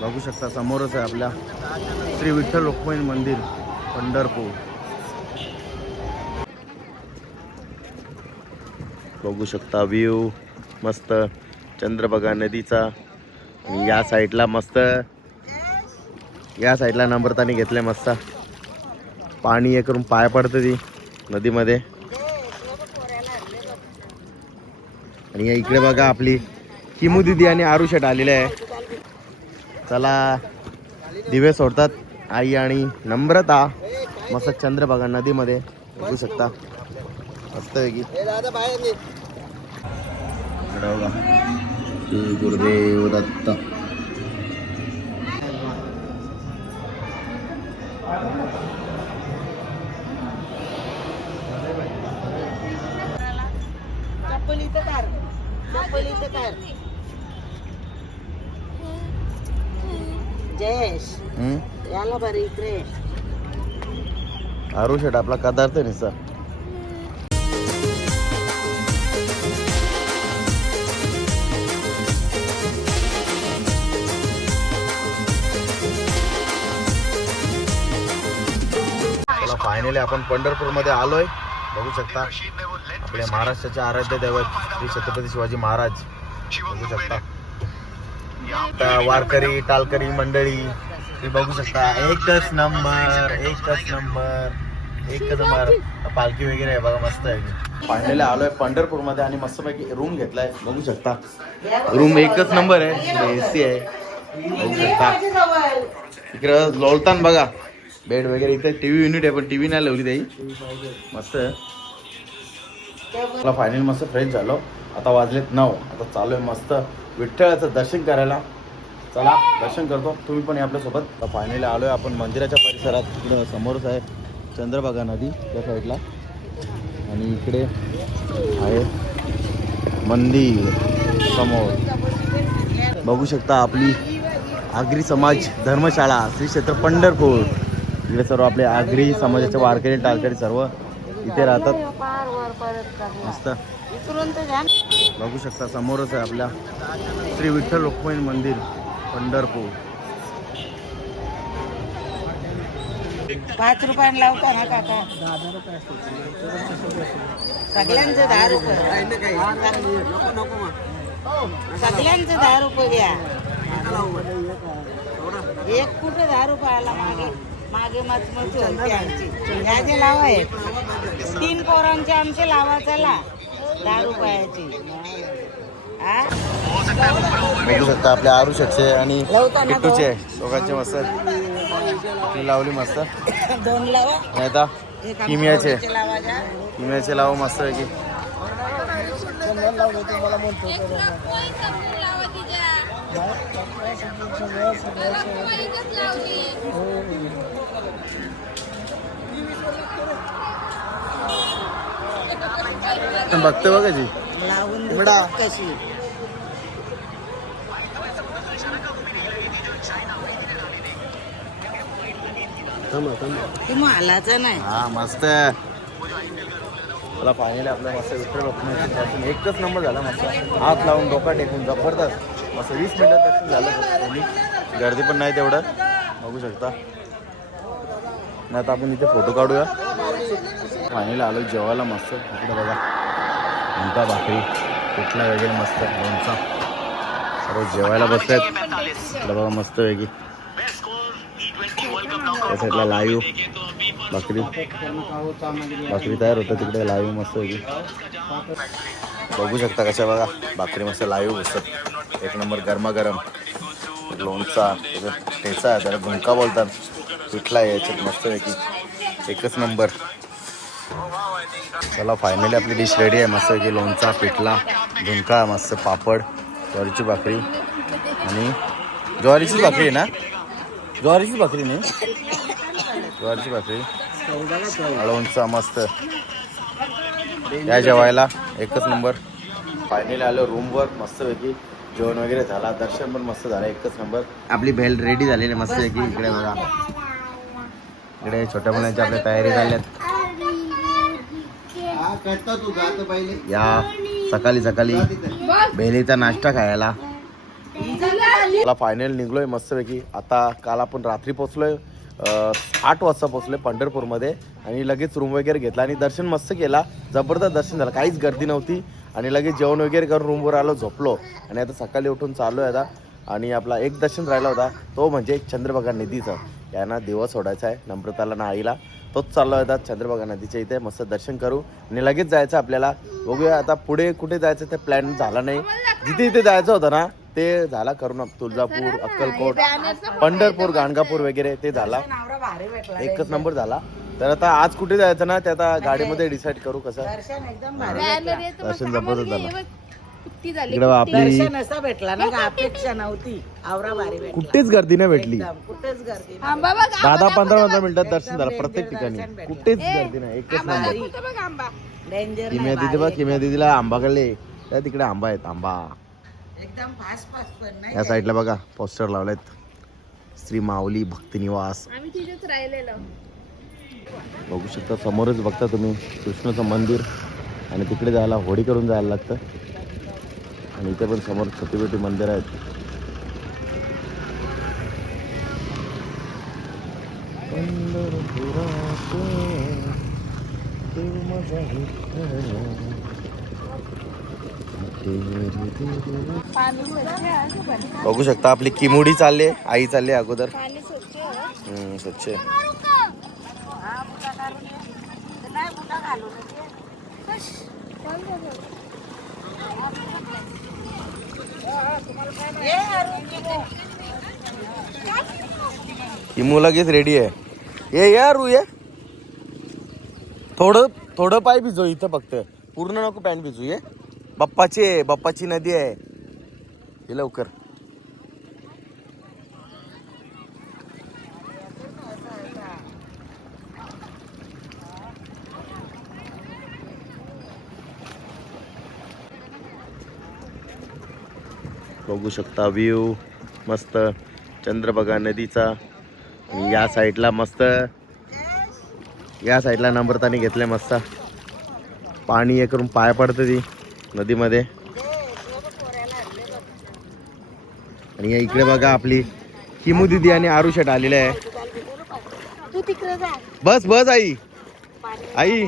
बघू शकता समोरच आहे आपल्या श्री विठ्ठल रुक्मिणी मंदिर पंढरपूर. बघू शकता व्ह्यू मस्त, चंद्रभागा नदीचा. आणि या साईडला मस्त, या साईडला नम्रताने घेतलंय मस्त पाणी हे करून पाय पडतं ती नदीमध्ये. आणि या इकडे बघा आपली किमू दिदी आणि आरुषट आलेले आहे. चला दिवे सोडतात आई आणि नम्रता मस्त चंद्रभागा नदीमध्ये. बघू शकता मस्त आहे की. श्री गुरुदेव दत्त. जयेश याला बरी इकडे. आरुषट आपला पदार्थ निसा. चला फायनली आपण पंढरपूर मध्ये आलोय. बघू शकता आपल्या महाराष्ट्राचे आराध्य दैवत श्री छत्रपती शिवाजी महाराज. बघू शकता वारकरी टालकरी मंडळी हे बघू शकता. एकच नंबर एकच नंबर एकच नंबर. पालखी वगैरे आहे बघा मस्त आहे. फायनली आलोय पंढरपूर मध्ये आणि मस्तपैकी रूम घेतलाय. बघू शकता रूम एकच नंबर आहे. एसी आहे बघू शकता. इकडं लोळतान बघा बेड वगैरे. इथे टीव्ही युनिट आहे पण टीव्ही नाही लावली ताई. मस्त आहे. मला फायनली मस्त फ्रेश झालो. आता वाजलेत 9. आता चालू आहे मस्त विठ्ठलाचं दर्शन करायला. चला दर्शन करतो, तुम्ही पण आपल्यासोबत. आता फायनली आलो आहे आपण मंदिराच्या परिसरात. इकडे समोरच आहे चंद्रभागा नदी त्या साईडला आणि इकडे आहे मंदिर समोर. बघू शकता आपली आगरी समाज धर्मशाळा श्री क्षेत्र पंढरपूर. इकडे सर्व आपले आगरी समाजाचे वारकरी टाळकरी सर्व इथे राहतात. मस्त बघू शकता समोरच आहे आपल्या श्री विठ्ठल रुक्मिणी मंदिर पंढरपूर. 5 रुपयाने लावता ना काका. सगळ्यांचे 10 रुपये. सगळ्यांचे 10 रुपये द्या. एक कुठे 10 रुपयाला मागे मागे मचमची होती आमची. याचे लावा आहे 3 पोरांचे आमचे लावा. चला 10 रुपयाची. बघू शकता आपल्या आरुषटचे आणि किट्टूचे दोघांचे मस्त लावली मस्त. 2 लावा नाही आता किमियाचे लावा मस्त आहे की. बघते बघा जी लावून कशी. मालाचा नाही. हा मस्त. मला फायनली आपलं मस्त विठ्ठल रुक्मिणी दर्शन एकच नंबर झाला. मस्त हात लावून डोका टेकून जबरदस्त मस्त 20 मिनिटात दर्शन झालं. गर्दी पण नाही तेवढं बघू शकता. नाही आता आपण इथे फोटो काढूया. फायनली आलो जेवायला मस्त. इकडे बघा झुणका भाकरी कुठला वगैरे मस्त लोणचा सर्व जेवायला बसतात. इकडे बघा मस्त वेगळी त्या साईडला लाईव्ह भाकरी तयार होतं. तिकडे लाईव्ह मस्त वेगळी बघू शकता कशा बघा भाकरी मस्त लाईव्ह बसतात. एक नंबर गरमागरम लोणचा ठेचा आहे त्याला झुणका बोलतात. पिठला आहे याच्यात मस्त वेगळी एकच नंबर. चला फायनली आपली डिश रेडी आहे मस्त की. लोणचा पिठला झुणका मस्त पापड ज्वारीची भाकरी आणि ज्वारीची भाकरी आहे ना. ज्वारीची भाकरी नाही ज्वारीची भाकरी लोणचा मस्त. या जेवायला एकच नंबर. फायनली आलो रूमवर मस्त पैकी. जेवण वगैरे झाला. दर्शन पण मस्त झालं एकच नंबर. आपली भेल रेडी झालेली मस्त पैकी. इकडे बघा इकडे छोट्या मुलांची आपल्या तयारी झाल्यात. या सकाळी भेलीचा नाश्ता खायला मला फायनल निघलोय मस्तपैकी. आता काल आपण रात्री पोहोचलोय 8 वाजता पोहोचलोय पंढरपूरमध्ये आणि लगेच रूम वगैरे घेतला आणि दर्शन मस्त केला. जबरदस्त दर्शन झालं, काहीच गर्दी नव्हती आणि लगेच जेवण वगैरे करून रूमवर आलो, झोपलो आणि आता सकाळी उठून चाललो आहे आता. आणि आपला एक दर्शन राहिला होता तो म्हणजे चंद्रभागा नदीचा. यांना दिवस सोडायचा आहे नम्रताला ना आईला, तोच चाललो आहे आता चंद्रभागा नदीच्या इथे. मस्त दर्शन करू आणि लगेच जायचं आपल्याला. बघूया आता पुढे कुठे जायचं ते प्लॅन झाला नाही. जिथे इथे जायचं होतं ना ते झाला करून, तुळजापूर, अक्कलकोट, पंढरपूर, गाणगापूर वगैरे ते झाला, एकच नंबर झाला. तर आता आज कुठे जायचं ना ते आता गाडीमध्ये डिसाईड करू कसं. दर्शन एकदम भारी दर्शन जबरदस्त झालं. झाली इकडे आपली दर्शन असं भेटला ना का अपेक्षा नव्हती. आवरा भारी भेटला कुठेच गर्दी नाही भेटली. एकदम, कुठेच गर्दी नाही. आंबा बघ 10-15 मिनिटात दर्शन झालं एकदम प्रत्येक डेंजर ठिकाणी. दर्शन भेटलं. कुठेच गर्दी नाही, एकच नंबर. कुठं बघ आंबा डेंजर किम्या नाही, दिदी बघ, भारी किम्या दिदीला आंबा कडले त्या तिकडे आंबा आहेत. आंबा एकदम फास्ट फास्ट पण नाही. या साईडला बघा पोस्टर लावलेत, श्री माऊली भक्ती निवास. आम्ही तिथेच राहिलेलो. बघू शकता समोरच बघता तुम्ही कृष्णाचं मंदिर आणि तिकडे जायला होडी करून जायला लागतं. आणि इथे पण समोर छोटी छोटी मंदिर आहेत. पाणी स्वच्छ आहे. बघू शकता आपली किमुडी चालले, आई चालले अगोदर. पाणी स्वच्छ आहे. स्वच्छ आहे. हा, बुटा घालून ये. नाही, बुटा घालून ये. ये, अरुण, किमू. किमू लगेच रेडी आहे. ये यार ये थोडं थोडं पाय भिजो इथं, फक्त पूर्ण नको पॅन्ट भिजू. ये बाप्पाची नदी आहे, ये लवकर. बघू शकता व्ह्यू मस्त चंद्रभागा नदीचा. आणि या साईडला मस्त, या साईडला नम्रताने घेतलंय मस्त पाणी हे करून पाय पडतं ती नदीमध्ये. आणि इकडे बघा आपली किमू दिदी आणि आरू शेट आलेले आहे. तू तिकडे जा. बस बस आई आई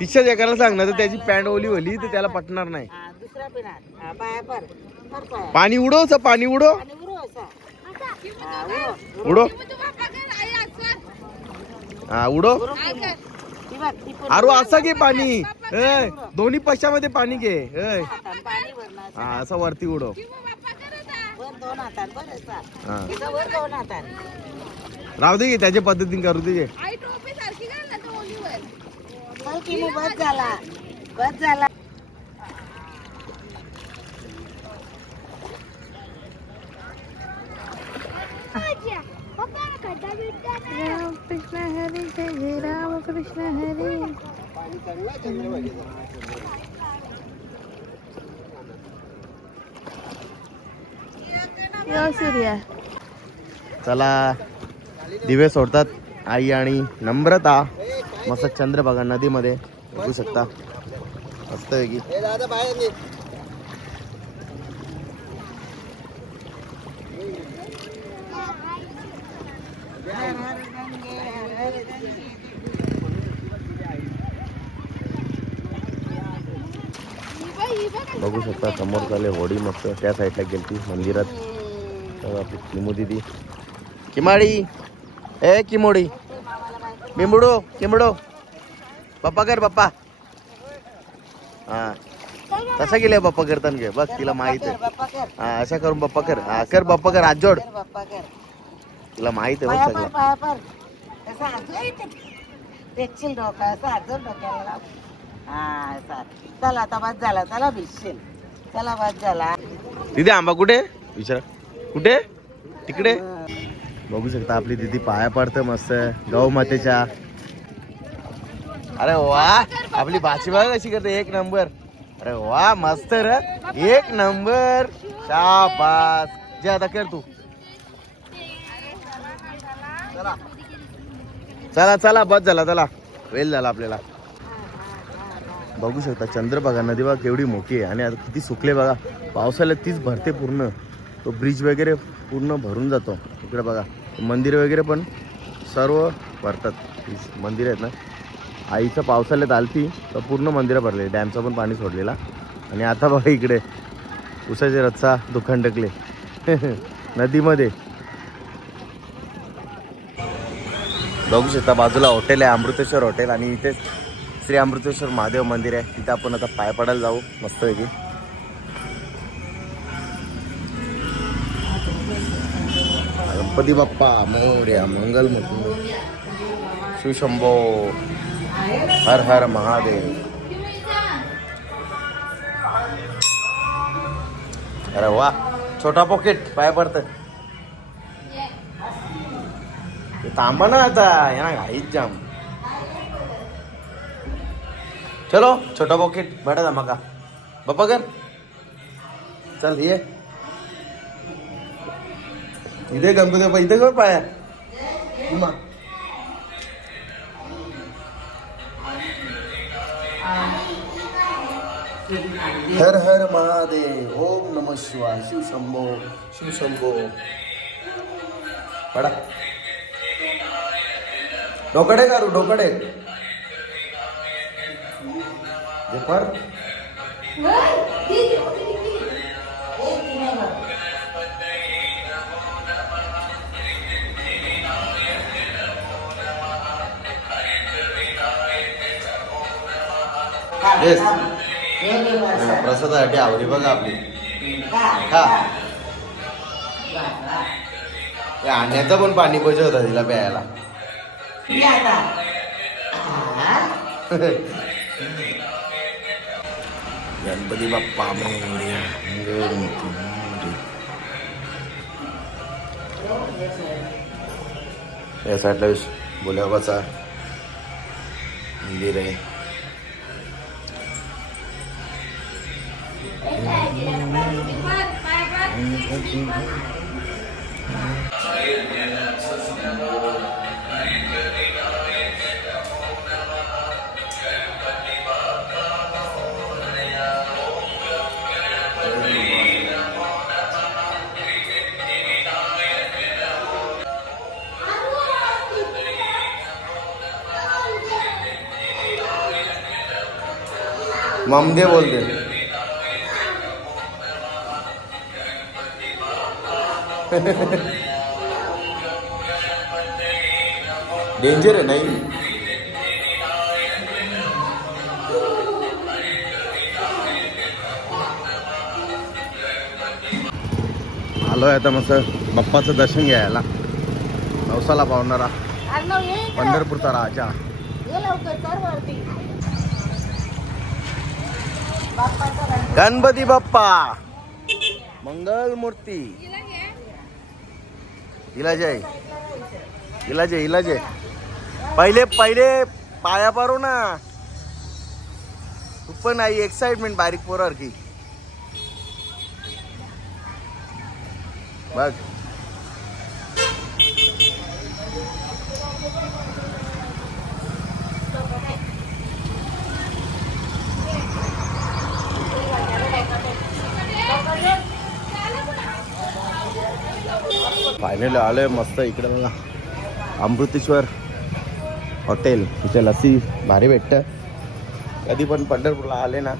तिच्याच एकाला सांग ना तर त्याची पॅन्ट ओली होली तर त्याला पटणार नाही. हा, दुसरा पिनाट. हा, पाया पर. पर पाया. पाणी उडव पाणी उडव आणि उडव असा. हा, उडव. उडव. तू बाप्पा कर, आई असं. हा उडव. उडव किमू. ती बघ, ती पण आरू असं घे पाणी, दोन्ही पश्चामध्ये पाणी घे. हातानं पाणी भरणं. हा असं वरती उडव. बाप्पा कर आता. वर दोन हातान बर असा. हा इथं वर दोन हातान. राहू दे, त्याच्या पद्धतीने करू दे. आई टोपी सारखी घाल ना तो ओलीवर. चल किमू, बस झाला. बस झाला. राम कृष्ण हरी जय राम कृष्ण हरी. यो सूर्या. चला दिवे सोडतात आई आणि नम्रता मस्त चंद्रभागा नदीमध्ये. बघू शकता मस्त पैकी. बघू शकता समोर चालले होडी मस्त त्या साईडला गेलती मंदिरात. तर आपली किमू दिदी किमाडी ए किमोडी बिंबुडो किंबडो पप्पा कर पप्पा. हा तसा गेले पप्पा करताना घे बघ, तिला माहित आहे. बाप्पा कर. हा अशा करून पप्पा कर. हा कर पप्पा कर, हात जोड. कर बाप्पा कर. तिला माहित आहे पाया बघ पर, सगळं. पाया पर. असं हात जोड. टेकशील डोका, असं हात जोड डोक्याला लाव. हा, असं. चला आता बस झाला. चला भिजशील. चला बस झाला. दिदी आंबा कुठे विचार, कुठे तिकडे. बघू शकता आपली दिदी पाया पडतं मस्त गौ मातेच्या. अरे वा आपली भाची बघ कशी करते, एक नंबर. अरे वा मस्त र, एक नंबर. शाबास. जे आता कर तू. चला चला बस झाला, चला वेल झाला आपल्याला. बघू शकता चंद्रभागा नदी बघा केवढी मोठी आहे आणि आता किती सुकले बघा. पावसाळ्यात तीच भरते पूर्ण. तो ब्रिज वगैरे पूर्ण भरून जातो. इकडे बघा मंदिर वगैरे पण सर्व भरतात. मंदिर आहेत ना, आईचं पावसाळ्यात आलती तर पूर्ण मंदिरं भरले. डॅमचं पण पाणी सोडलेला. आणि आता बघा इकडे उसाचे रस्सा दुकान टाकले नदीमध्ये. बघू शकता बाजूला हॉटेल आहे, अमृतेश्वर हॉटेल. आणि इथे श्री अमृतेश्वर महादेव मंदिर आहे. तिथे आपण आता पाय पडायला जाऊ मस्तपैकी. गणपती बाप्पा मोरया, मंगलमूर्ती, शिवशंभो, हर हर महादेव. अरे वा, छोटा पॉकेट पाय पडत. थांबा ना आता, या घाईच जाम. चलो छोटा पॉकेट बैठा था मका बाप्पा कर. चल ये इथे गणपती बाप्पा इथे काय पाया. हर हर महादेव, ओम नमः शिवाय, शिव शंभो, शिव शंभो. पडा डोकडे करू डोकडे पर. येस प्रसादासाठी आवडी बघा आपली. खा. आणण्याचं पण पाणी पाहिजे होता तिला प्यायला. गणपती बाप्पा मोरया, या साईडला भोलेबाबाचा मंदिर आहे. ममदे बोलते. डेंजर आहे नाही. आलोय आता मस्त बाप्पाचं दर्शन घ्यायला. नवसाला पावणारा पंढरपूरचा राजा. गणपती बाप्पा मंगल मूर्ती. इलाज आहे, इलाज आहे, इलाज आहे. पहिले पहिले पाया पारू ना. तू पण आई एक्साइटमेंट बारीक पोरावर की बघ. फायनली आलोय मस्त इकडे बघा अमृतेश्वर हॉटेल. इथे लस्सी भारी भेटतं. कधी पण पंढरपूरला आले ना,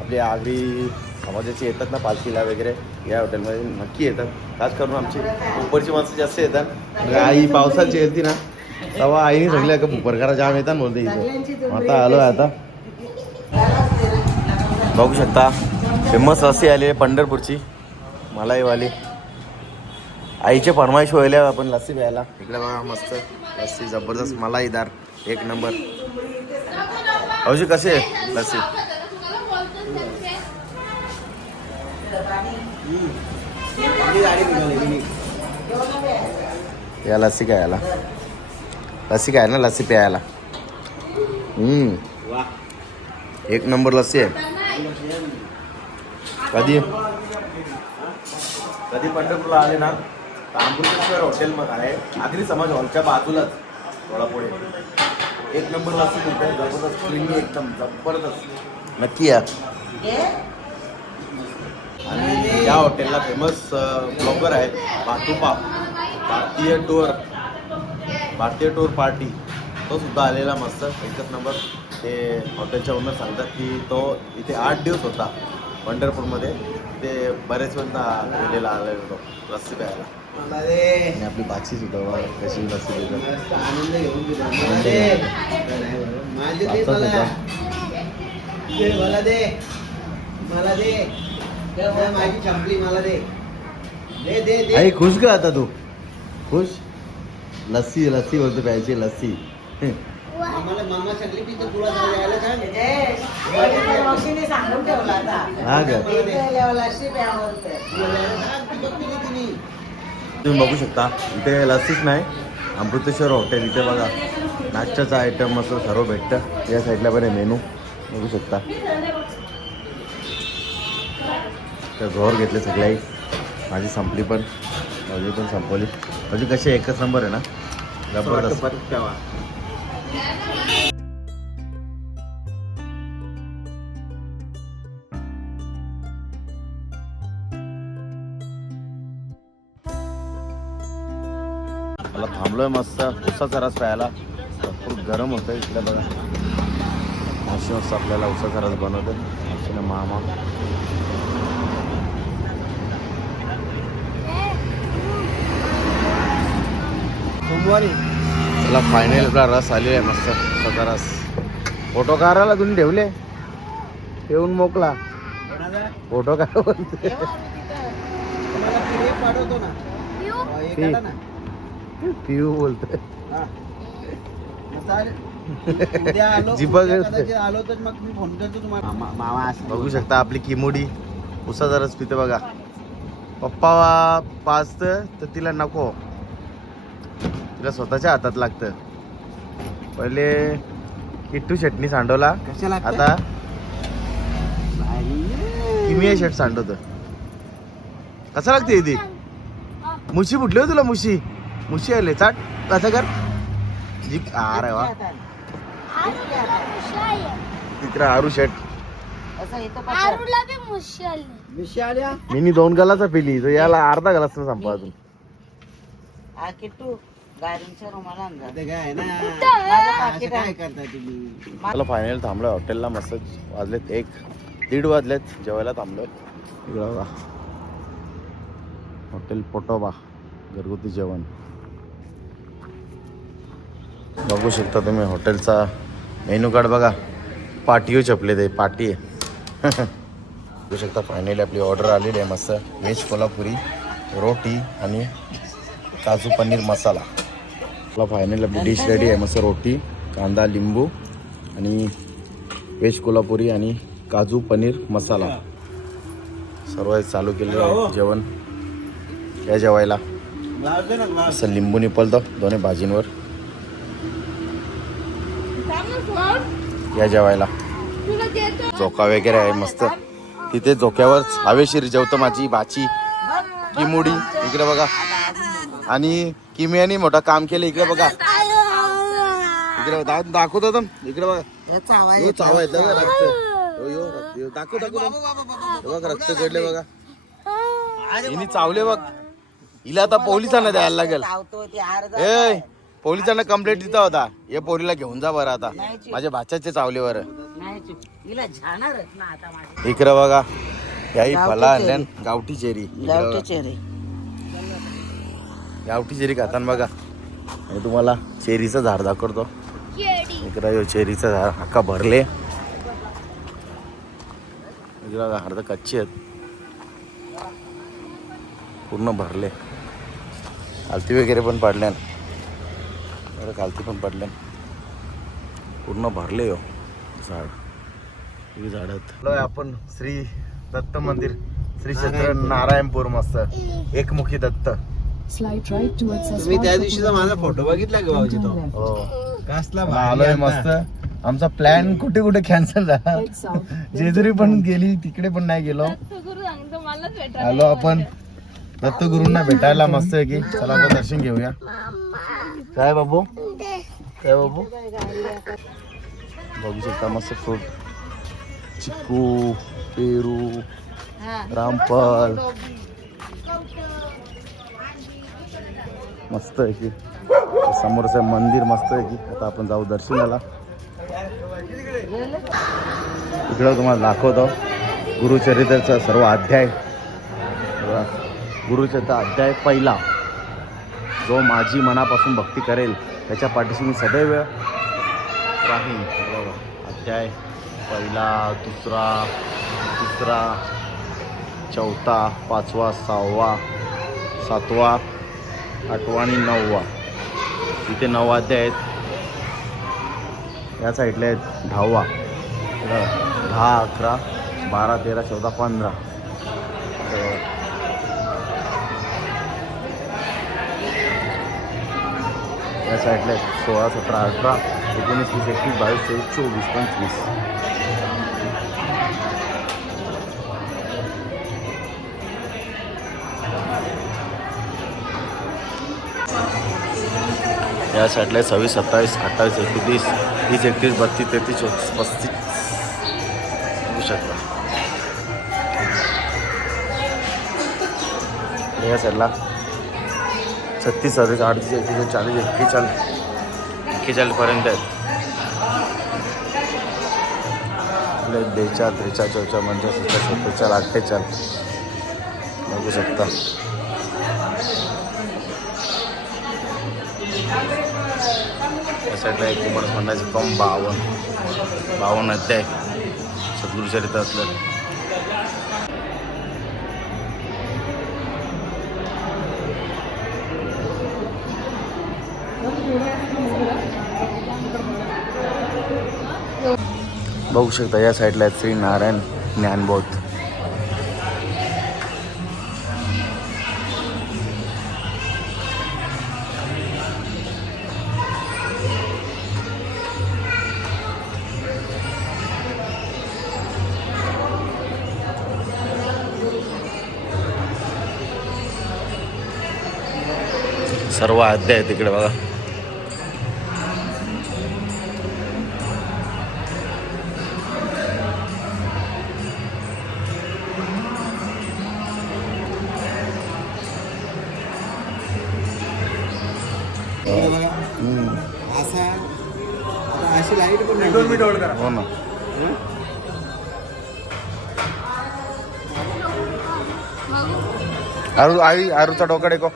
आपले आगरी समाजाचे येतात ना पालखीला वगैरे, या हॉटेलमध्ये नक्की येतात. खास करून आमची उपरची माणसं जास्त येतात. आई पावसाची येते ना तेव्हा आईने सांगल्या का भुपरकरा जाम येतात बोलते इथे. आता आलो आहे. आता बघू शकता फेमस लस्सी आली आहे पंढरपूरची मलाईवाली. आईचे फरमाईश व्हायला आपण लस्सी प्यायला. इकडे बघा मस्त लस्सी जबरदस्त मलाईदार एक नंबर. अवशी कशी आहे लस्सी. या लस्सी घ्यायला, लस्सी काय ना लस्सी प्यायला. एक नंबर लस्सी आहे. कधी कधी पंढरपूरला आले ना अमृतेश्वर हॉटेल मध्ये आहे, आगरी समाज हॉलच्या बाजूलाच थोडा पुढे. एक नंबर लस्सी मिळते, जबरदस्त क्रीमी एकदम जबरदस्त. नक्की या. या हॉटेलला फेमस ब्लॉगर आहे भातुपा, भारतीय टूर पार्टी. तो सुद्धा आलेला मस्त एकच नंबर. ते हॉटेलच्या ओनर सांगतात की तो इथे 8 दिवस होता पंढरपूरमध्ये. ते बरेच वेळा गेलेला आलेला होतो लस्सी प्यायला. आणि आपली बाची सुद्धा बघा कशी लस्सी देतात. माझी चंपली मला दे. आई खुश का आता तू खुश? लस्सी लस्सी बोलतो प्यायची लस्सी. आम्हाला मामा सगळी पितं तुला यायला सांग. मावशीने सांगून ठेवला आता. हा का लस्सी प्या बोलते. तुम्ही बघू शकता इथे लस्सीच नाही अमृतेश्वर हॉटेल. इथे बघा नाश्त्याचा आयटम असं सर्व भेटतं. या साईडला पण आहे मेनू बघू शकता. तर झोर घेतले सगळ्याही. माझी संपली पण माझी पण संपवली. माझी कशी एकच नंबर आहे ना जबरदस्त. मला थांबलोय मस्त उसाचा रस प्यायला. भरपूर गरम होतं इकडे बघा. मावशी मस्त आपल्याला उसाचा रस बनवते मावशीने मामा. सोमवारी चला फायनल आपला रस आलेला आहे मस्त उसाचा रस. फोटो काढायला तुम्ही ठेवले येऊन मोकला फोटो काढा बोलते. पाठवतो ना पिऊ बोलतोय. उद्या आलो जिभा उद्या करतोय. कदाचित आलो तर मग मी फोन करतो तुम्हाला. मामा बघू शकता आपली किमोडी उसाचा रस पिते बघा. पप्पा पाजत तर तिला नको, तिला स्वतःच्या हातात लागतं. पहिले किट्टू चटणी सांडवला कशाला आता किमिया शर्ट सांडवत. कसं लागते ती मुशी फुटली हो तुला. मुशी मुशी आले चाट कसं कर जी. अरे वा तिकडे आरू शर्ट. असं इथं आरूला बी मुश्किल. विषय आल्या मी 2 गलाचा पिली तर याला अर्धा गलास संपा अजून. हा किट्टू गाडींच्या रुमाला आणला. ते काय ना माझं असं पाकीट काय आहे. करताय तुम्ही. मला फायनल थांबलोय हॉटेलला. मस्त वाजलेत 1-1:30 वाजलेत जेवायला थांबलोय. इकडं बघा हॉटेल पोटोबा घरगुती जेवण बघू शकता तुम्ही. हॉटेलचा मेनू कार्ड बघा. पाटियो चपले ते पाटी आहे. बघू शकता फायनली आपली ऑर्डर आलेली आहे मस्त. व्हेज कोल्हापुरी रोटी आणि काजू पनीर मसाला. आपला फायनल आपली डिश रेडी आहे मस्त. रोटी कांदा लिंबू आणि व्हेज कोल्हापुरी आणि काजू पनीर मसाला सर्व चालू केलेलं आहे जेवण. या जेवायला ग्लास दे ना ग्लास. असं लिंबू निपलतं दोन्ही भाजींवर. या जेवायला झोका वगैरे आहे मस्त. तिथे झोक्यावर हवेशीर जेवतं माझी बाची किमुडी. इकडे बघा आणि किमियानी मोठं काम केलं. इकडे बघा इकडे दाखवतो तर इकडे बघा. याचा आवाज यो चावा येतं बघा रक्त. यो रक्त यो दाखव बघा रक्त गडले बघा. हिने चावले बघ. हिला आता पोलिसांना द्यायला लागेल. लावतो ते अर्धा ए पोलिसांना कंप्लेंट दिता होता. या पोरीला घेऊन जा बरं आता. माझ्या भाच्याचे चावले बरं. नाही चुक. हिला झाणारच ना आता माझी. इकडे बघा याही गावठी फला चेरी. आणल्या गावठी चेरी. इकडे गावठी बघा. चेरी. गावठी चेरी खाताना बघा. आणि तुम्हाला चेरीचं झाड दाखवतो. इकडे यो चेरीचं झाड हक्का भरले. इकडे अर्ध कच्चे आहेत पूर्ण भरले. खालती वगैरे पण पडल्यान. अरे खालती पण पडल्यान पूर्ण भरले हो झाड. ही झाड आहेत. आपण श्री दत्त मंदिर श्री क्षेत्र नारायणपूर मस्त एकमुखी दत्त. तुम्ही त्या दिवशीचा माझा फोटो बघितला का भाऊजी तो. हो कसला आलोय मस्त. आमचा प्लॅन कुठे कुठे कॅन्सल झाला. जेजुरी पण गेली तिकडे पण नाही गेलो. आलो आपण दत्तगुरूंना भेटायला मस्त आहे की. चला आता दर्शन घेऊया. काय बाबू काय बाबू बघू शकता मस्त फ्रूट चिक्कू पेरू रामफल मस्त आहे की समोरचं मंदिर मस्त आहे की. आता आपण जाऊ दर्शनाला. इकडं तुम्हाला दाखवतो गुरुचरित्राचा सर्व अध्याय. गुरुचरित्र अध्याय पहिला. जो माझी मनापासून भक्ती करेल त्याच्या पाठीशी मी सदैव राहीन. अध्याय पहिला, दुसरा, तिसरा, चौथा, पाचवा, सहावा, सातवा, आठवा आणि 9वा. इथे 9 अध्याय आहेत. या साईडला आहेत 10वा. 10, 11, 12, 13, 14, 15. या साईडला आहेत 16, 17, 18, 19, 20, 21, 22, 23, 24, 25. या साईडला 26, 27, 28, 29, 30, 31, 32, 33, 34, 35 बघू शकता. या साईडला 36, 37, 38, 39, 40, 41 पर्यंत आहेत. 42, 43, 44, 45, 46, 47, 48 बघू शकता. या साईडला एक कुमार मंडळाचे 52 अध्याय सद्गुरुचरित्रातलं. बघू शकता या साईडला आहेत श्री नारायण ज्ञानबोध. सर्व अध्याय तिकडे बघा. अशी लाईट पण नाही. हो ना. आरूचा डोका टेको.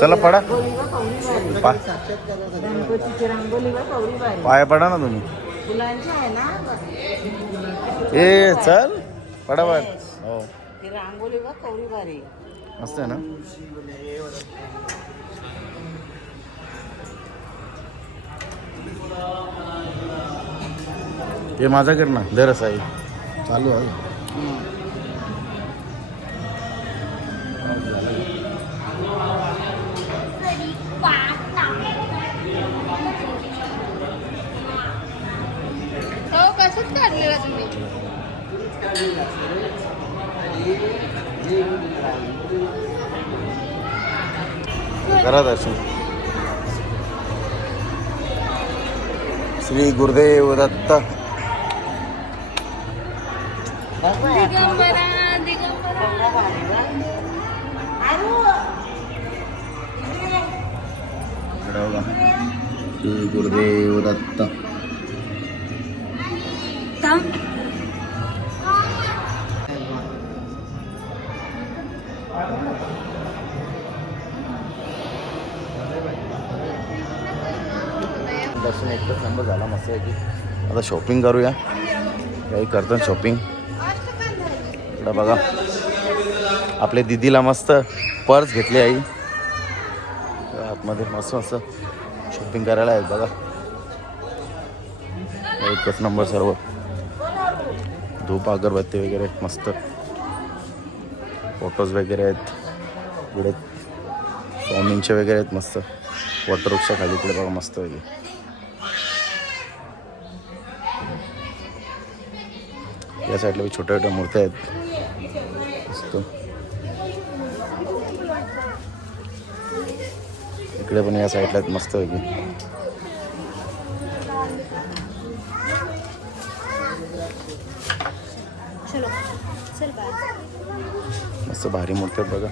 चला पडा गणपतीची रांगोली बघ कवरी भारी. पाया पडा ना तुम्ही. फुलांची आहे ना. ए चल पडा बर. हो ती रांगोली बघ कवरी भारी. मस्त आहे ना. हे माझा कर ना दरस आहे चालू आहे. कसंच काढलेला तुम्ही. करा दर्शन. श्री गुरुदेव दत्त. दिगंबरा दिगंबरा. श्री गुरुदेव दत्त. दर्शन एकच नंबर झाला मस्त आहे की. आता शॉपिंग करूया. काही करतात शॉपिंग. इकडं बघा आपल्या दीदीला मस्त पर्स घेतली आई. आतमध्ये मस्त मस्त शॉपिंग करायला आहेत बघा. एकच नंबर सर्व. धूप अगरबत्ती वगैरे मस्त. फोटोज वगैरे आहेत पुढे. स्वामींचे वगैरे आहेत मस्त. वॉटरवृक्षा खाली इकडे बघा मस्त वगैरे. या साईडला छोट्या छोट्या मूर्त्या आहेत मस्त. इकडे पण या साईडला आहेत मस्त पैकी. मस्त भारी मूर्ती आहेत बघा.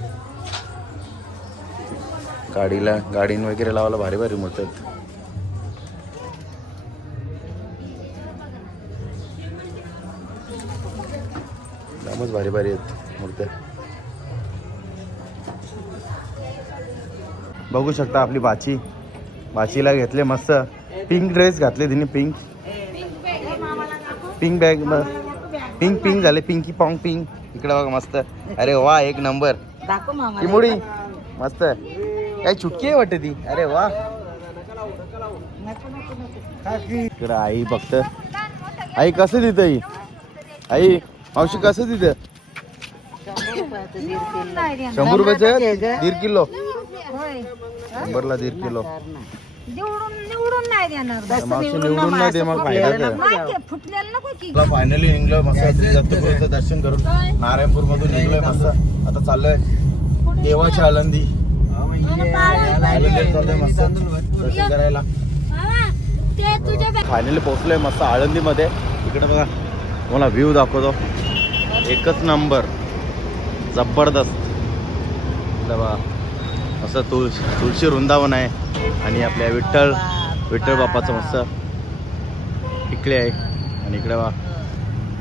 गाडीन वगैरे लावायला भारी भारी मूर्ती आहेत. एकदमच भारी भारी आहेत मूर्त्या. बघू शकता आपली बाचीला घेतले मस्त पिंक ड्रेस घातले तिने. पिंक बॅग पिंक झाले. पिंकी पॉंग पिंक. इकडे बघा मस्त. अरे वा एक नंबर. दाखव मामा. चिमुडी मस्त. काय चुटकी आहे वाटते ती. अरे वा. इकडे आई फक्त. आई कसं देत आई मावशी कसं देत. 100 रुपयाचं 1.5 किलो. 100ला 1.5 किलो. निवडून नाही देणार. मावशी निवडून नाही दे मग फायदा. फुटलेलं नको की. फायनली निघलोय मस्त दत्तपुराचं दर्शन करून. नारायणपूर मधून निघलोय मस्त. आता चाललोय देवाच्या आळंदी. चाललोय मस्त दर्शन करायला. फायनली पोहोचलोय मस्त आळंदी मध्ये. इकडे बघा मला व्ह्यू दाखवतो. एकच नंबर जबरदस्त. बघा असं तुळशी वृंदावन आहे आणि आपल्या विठ्ठल बाप्पाचं मस्त इकडे आहे. आणि इकडे बा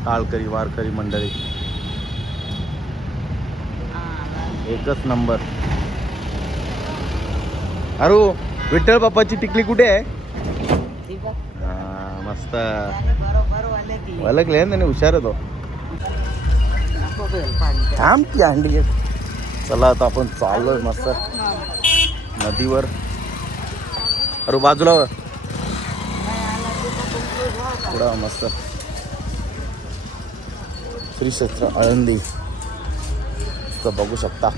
टाळकरी वारकरी मंडळी. एकच नंबर. अरे विठ्ठल बाप्पाची टिकली कुठे आहे. मस्त वलकले त्याने हुशार होतो. थांब की अंडी. चला आता आपण चाललोय मस्त नदीवर. अरे बाजूला पुढं मस्त श्री क्षेत्र आळंदी बघू शकता.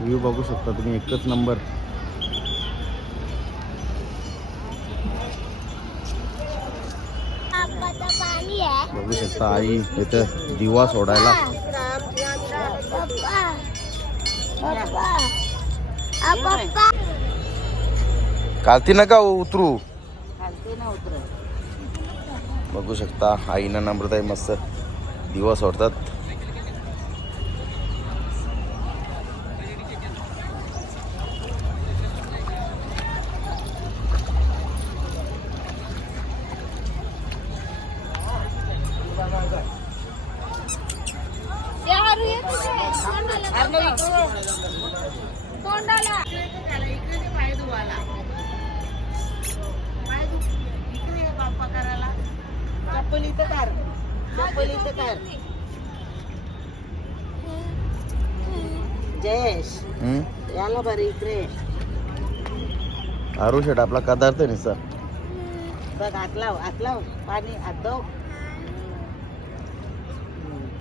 व्ह्यू बघू शकता तुम्ही. एकच नंबर. बघू शकता आई इथं दिवा सोडायला. खालती नका उतरू. बघू शकता आईना नम्रताई मस्त दिवा सोडतात. जयेश याला बरं इकडे. आरू शेट आपला पदार्थ निसा. बघ हात लाव पाणी हात धुव.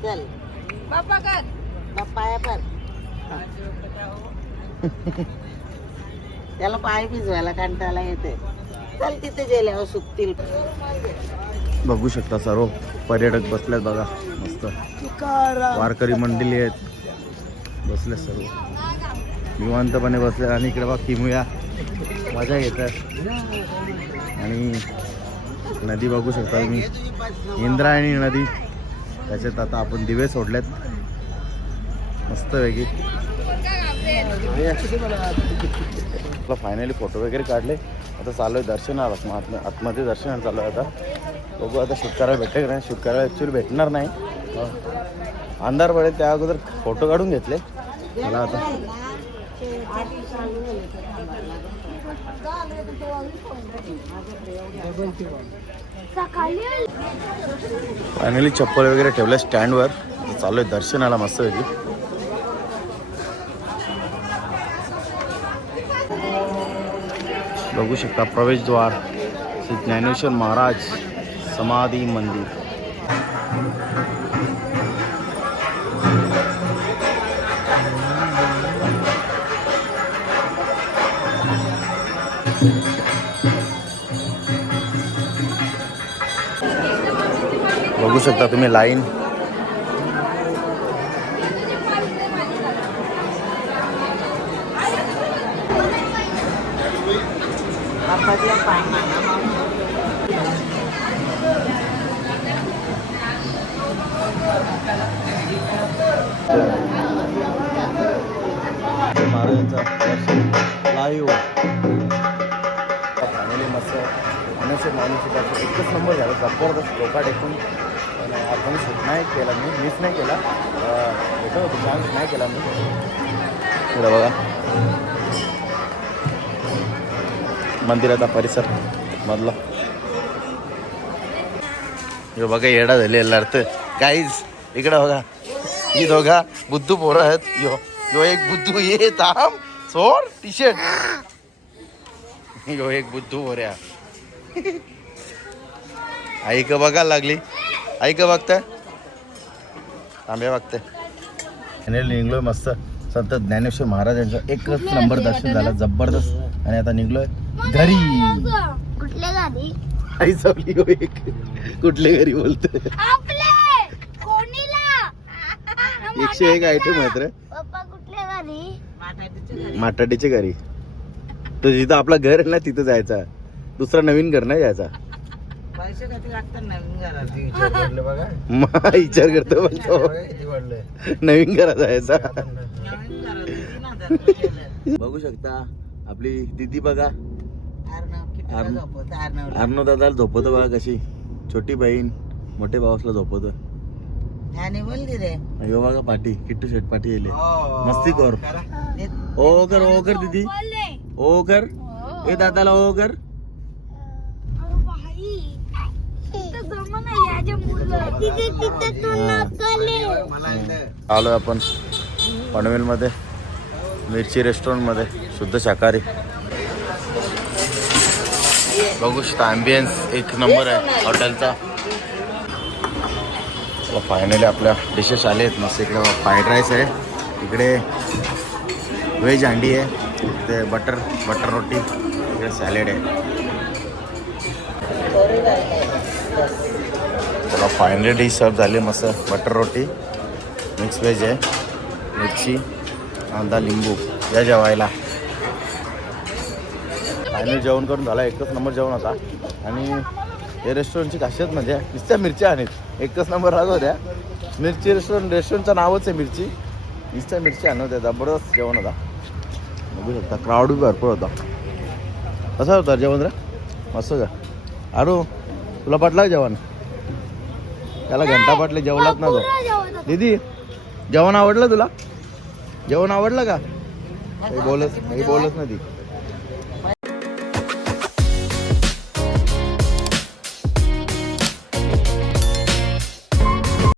चल बाप्पा कर. बाप्पाया कर. त्याला पाय भिजवायला कंटाळा येते. चल तिथे गेल्यावर सुकतील. बघू शकता सर्व पर्यटक बसलेत बघा मस्त. वारकरी मंडळी आहेत बसले सर्व निवांतपणे बसले. आणि इकडे बघा किमूया मजा घेतात. आणि नदी बघू शकता तुम्ही. इंद्रायणी नदी. त्याच्यात आता आपण दिवे सोडलेत मस्त वेगळी. फायनली फोटो वगैरे काढले. आता चालू आहे दर्शनाला. आतमध्ये दर्शनाला चालू आहे. आता बघू आता शूट करायला भेटते का नाही. शूट करायला ॲक्च्युली भेटणार नाही. अंधार पडेल त्या अगोदर फोटो काढून घेतले. मला आता फायनली चप्पल वगैरे ठेवलं स्टँडवर. चालू आहे दर्शनाला मस्त वेगळी. बघू शकता प्रवेशद्वार श्री ज्ञानेश्वर महाराज समाधी मंदिर. बघू शकता तुम्ही लाईन. महाराजांचा लाईव्ह फॅमिली मस्त पाण्याचे माणूस एकच नंबर झाला. जबरदस्त डोका टेकून आपण शूट नाही केला, मी मिस नाही केला, भेटत होतो चान्स नाही केला मी. पुढं बघा मंदिराचा परिसर मधला. यो बघा येडा झालेला अर्थ गाईज. इकडं बघा ही दोघा बुद्धू पोरं आहेत. यो एक बुद्धू ये थांब सोड टी शर्ट. यो एक बुद्धू पोऱ्या. आई का बघायला लागली. आई का बघताय तांब्या बघते. निघलोय मस्त संत ज्ञानेश्वर महाराजांचं एकच नंबर दर्शन झालं जबरदस्त. आणि आता निघलोय घरी. कुठल्या गाडी आई चावली हो एक. कुठले घरी बोलते 101 आयटम आहेत रे. पप्पा कुठल्या गाडी माटाडीच्या घरी. तर जिथं आपलं घर आहे ना तिथं जायचा. दुसरा नवीन घर नाही जायचा. पैसे किती लागतात नवीन घरात? मग विचार करतो बोलतो नवीन घरात जायचा. नवीन घरात 3,000 रुपये गेले. बघू शकता आपली दिदी बघा. अर्णव कितीला झोपवतं अर्णवला? अर्णव दादाला झोपवतो बघा कशी. छोटी बहीण मोठे भाऊसला झोपवतो. ह्याने बोलली रे यो बघा पाठी किट्टू शेट पाठी येले मस्ती कर. ओ कर दीदी ओ कर. ए दादाला ओ कर. आलोय आपण पनवेल मध्ये मिरची रेस्टॉरंट मध्ये शुद्ध शाकाहारी. बघू शकता ॲम्बियन्स एक नंबर आहे हॉटेलचा. फायनली आपल्या डिशेस आले आहेत मस्त. इकडे फ्राईड राईस आहे, इकडे व्हेज अंडी आहे, इकडे बटर रोटी, इकडे सॅलेड आहे. चला फायनली डिश सर्व झाली मस्त. बटर रोटी मिक्स व्हेज आहे, मिरची कांदा लिंबू. या जेवायला फायनली जेवण करून झाला. एकच नंबर जेवण होता. आणि हे रेस्टॉरंटची खासियत म्हणजे नुसत्या मिरच्या आणत एकच नंबर राहत होत्या. मिरची रेस्टॉरंटचं नावच आहे मिरची. नुसत्या मिरची आणत होत्या. जबरदस्त जेवण होता. बघू शकता क्राऊड बी भरपूर होता. कसं होतं जेवण रे? मस्त का? अरे तुला पटला जेवण? त्याला घंटा पटले जेवलाच ना तो. दीदी जेवण आवडलं तुला? जेवण आवडलं का? काही बोलत नाही ती.